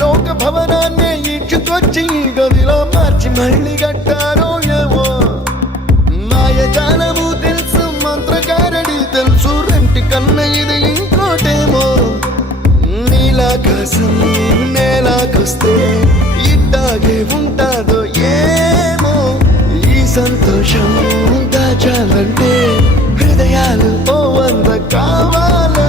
లోక భవనాన్ని ఈడ్చుకొచ్చి ఈ గదిలో మార్చి మళ్ళీ కట్టారో ఏమో మాయజాలము తెలుసు మంత్రకారడి తెలుసు రెంటి కన్న ఇది ఇంకోటేమో నీలాకాశం నేలాకొస్తే ఇట్టాగే ఉంటాదో ఏమో ఈ సంతోషం దాచాలంటే హృదయాలు ఓ వంద కావాలి